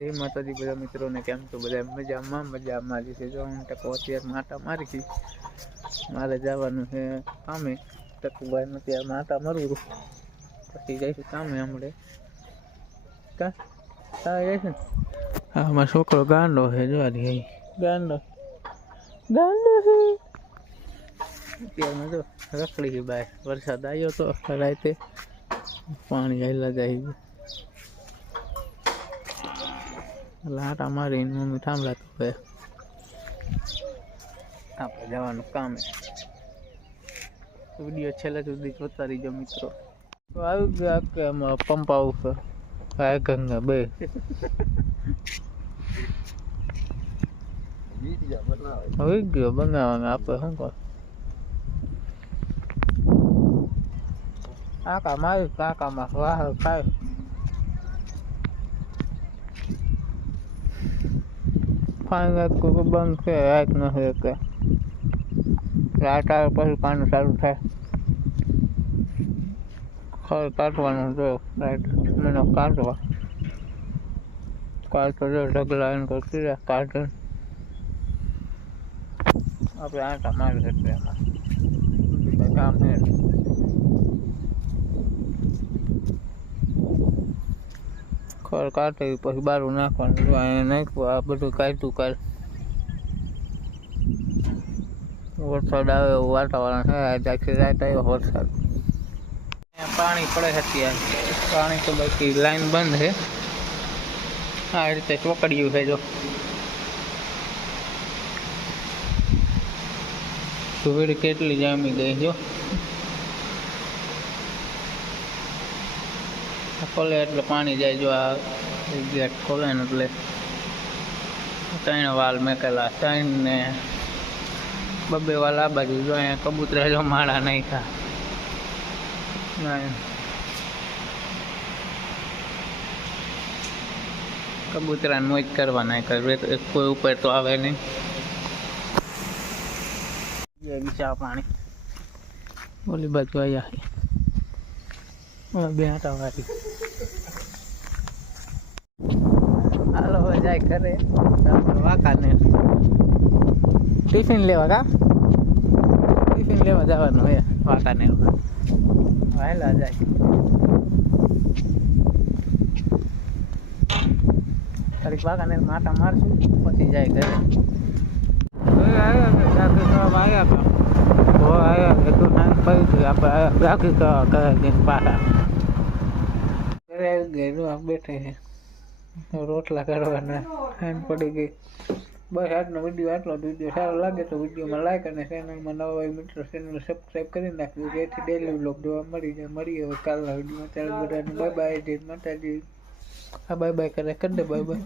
જય માતાજી બધા મિત્રોને કેમ છો બધા મજામાં જ છે. જો હું ટકો અત્યારે માટા મારી હતી, મારે જવાનું છે કામે. ટકુભાઈ નું ત્યાં માટા મારવું પછી જઈશું કામે. હમણાં કા જાય છે ને હા, મારો છોકરો ગાંડો છે. જોવા દે ગાંડો ગાંડો છે. અત્યારમાં જો રખડી ગઈ બાય. વરસાદ આવ્યો તો રાતે, પાણી આવેલા જાય લાટા મારીને મમ્મી થાંભલાતું હોય. આપણે જવાનું કામે. વિડીયો છેલ્લે સુધી જોતા રહીજો મિત્રો. તો આવી ગયા કે આમાં પંપા ઉપર આ ગંગા બે આવી ગયો બનાવવાનું. આપણે શું કર કાકા મારી કાકામાં વાહ ખાય. પાણી કોઈ બંધ છે રાત નથી કે રાત આવે પછી પાણી ચાલુ થાય. ખર કાઢવાનું જો રાત મને કાઢવા કાઢતો જો ઢગલા એને કરતી રહે કાઢે. આપણે આટા મારી શકીએ એમાં કામ છે. ખર કાઢી પછી બારું નાખવાનું. નાખ્યું આ બધું કાઢ્યું કાલ. વરસાદ આવે એવું વાતાવરણ છે. આખી રાત આવ્યો વરસાદ. પાણી પડે અત્યારે. પાણી તો બાકી લાઈન બંધ છે. આ રીતે ચોકડિયું છે. જો ધૂળ કેટલી જામી ગઈ. જો ખોલે એટલે પાણી જાય. જો આ ગેટ ખોલે ને એટલે 3 વાલ મેકેલા 3 ને 2 વાલ આ બાજુ. જો અહીંયા કબૂતરા જો માળા નાખ્યા. કબૂતરાને મોજ કરવા નાખ્યા. કોઈ ઉપર તો આવે નહીં. ચા પાણી ઓલી બાજુ આવ્યા. 2 આટા વાળી. હાલો હવે જાય ઘરે. વાંકાને ટિફિન લેવા જવાનું હોય વાંકાને. વહેલા જાય. થોડીક વાંકાને માટા મારશું પછી જાય ઘરે. બેઠે રોટલા કરવાના પડી ગઈ. બસ આજનો વિડીયો આટલો. વિડીયો સારો લાગે તો વિડીયોમાં લાઈક અને ચેનલમાં નવા હોય મિત્રો ચેનલ સબસ્ક્રાઈબ કરી નાખજો, જેથી ડેલી વ્લોગ જોવા મળી જાય. મળીએ હવે કાલના વિડીયોમાં. ત્યારે બધાને બાય બાય. જય માતાજી. હા બાય બાય કરી દે. Bye bye.